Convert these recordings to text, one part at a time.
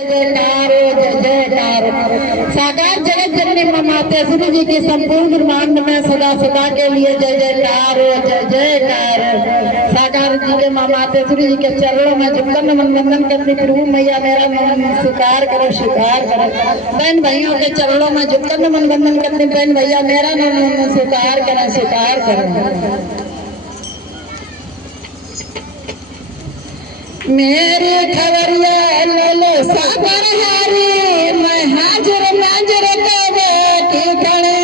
जयकार जय जयकार। साकार जगत जननी मां मातेश्वरी जी के संपूर्ण ब्रह्मांड में सदा सदा के लिए जय जयकार जय जयकार। साकार जी के मां मातेश्वरी जी के चरणों में झुककर नमन वंदन करती प्रभु मैया मेरा नमन स्वीकार करो स्वीकार करो। बहन भाइयों के चरणों में झुककर नमन वंदन करती बहन भैया मेरा नमन स्वीकार करो स्वीकार करो। मेरे खबरिया ले सागर हारी मैं हाजिर नाजर के खड़े।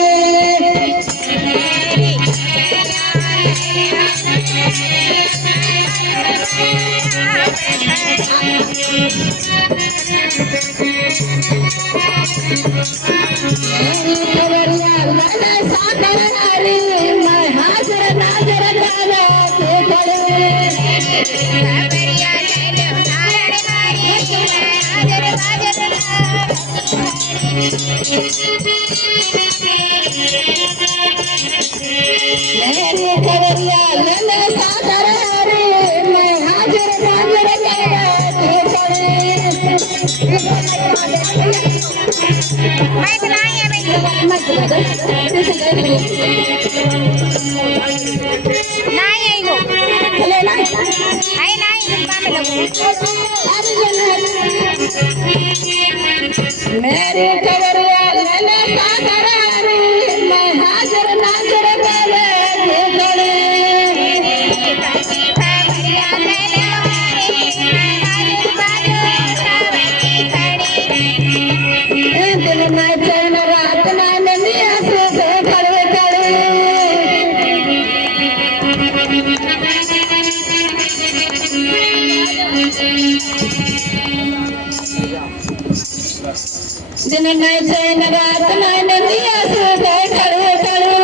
मेरी खबरिया ले सागर हारी मैं हाजिर नाजर के खड़े। मेरी खबरिया ले सागर हारी मैं हाजिर नाजर के खड़े। मैं बुलाई है नहीं आई वो चले ना आई नहीं बात लगो। मेरी खबरिया ले सागर हारी मैं हाजिर नाजर के खड़े। दिन में चैन रात में नदिया से खड़े खड़े। दिन में चैन रात में नदिया से खड़े खड़े।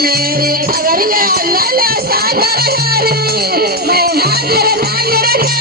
मेरी खबरिया ले सागर हारी मैं हाजिर नाजर के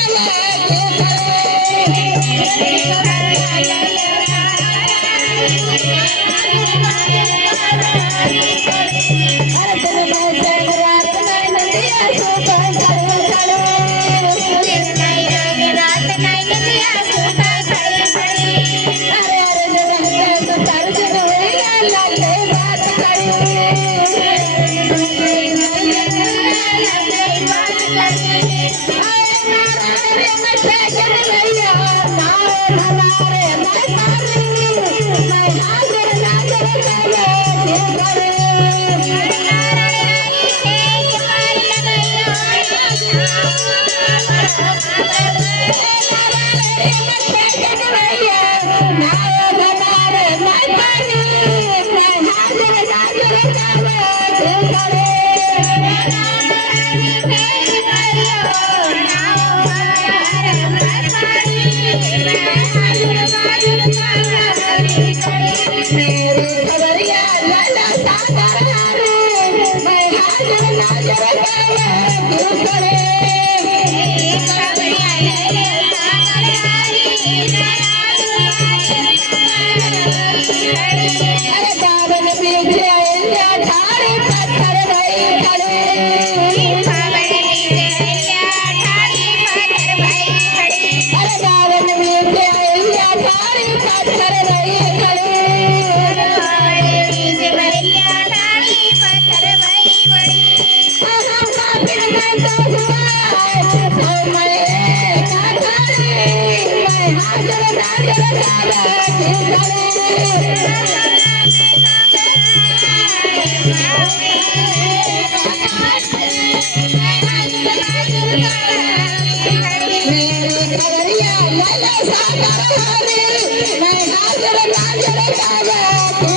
मेरी खबरिया लैले सागर मैं हाजिर नाजिर काबा तू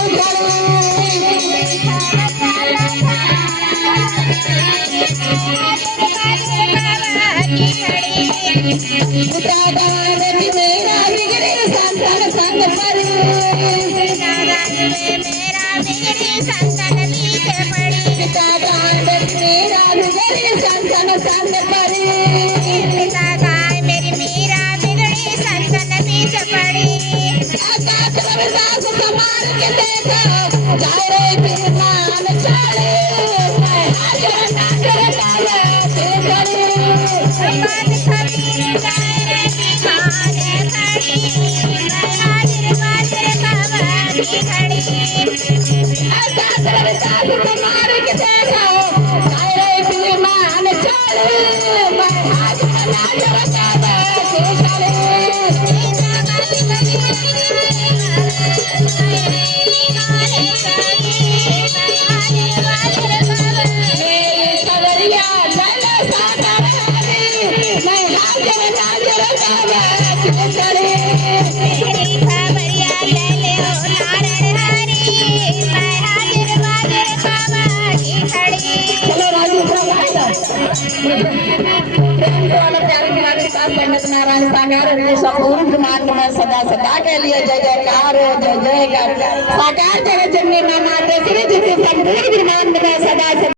मेरा बिगड़े संतन संग पड़ी मेरा बिगड़े संतन बीच पड़ी मेरा बिगड़े संतन संग पड़ी मेरी मेरा बिगड़े संतन बीच पड़ी रविदास समार के देखो जाए रे पीरमान चढ़े मैं हाजिर नाजिर काबा तू खड़ी बात खबीर जाए रे पीरमान खड़ी मैं हाजिर नाजिर काबा की खड़ी रविदास समार के देखो जाए रे पीरमान चढ़े मैं हाजिर नाजिर काबा की खड़ी नारायण सागर संपूर्ण ब्रह्मांड में सदा सदा के लिए जय जयकार हो जय जयकार साकार जगत जननी मां माता श्री जी संपूर्ण ब्रह्मांड में सदा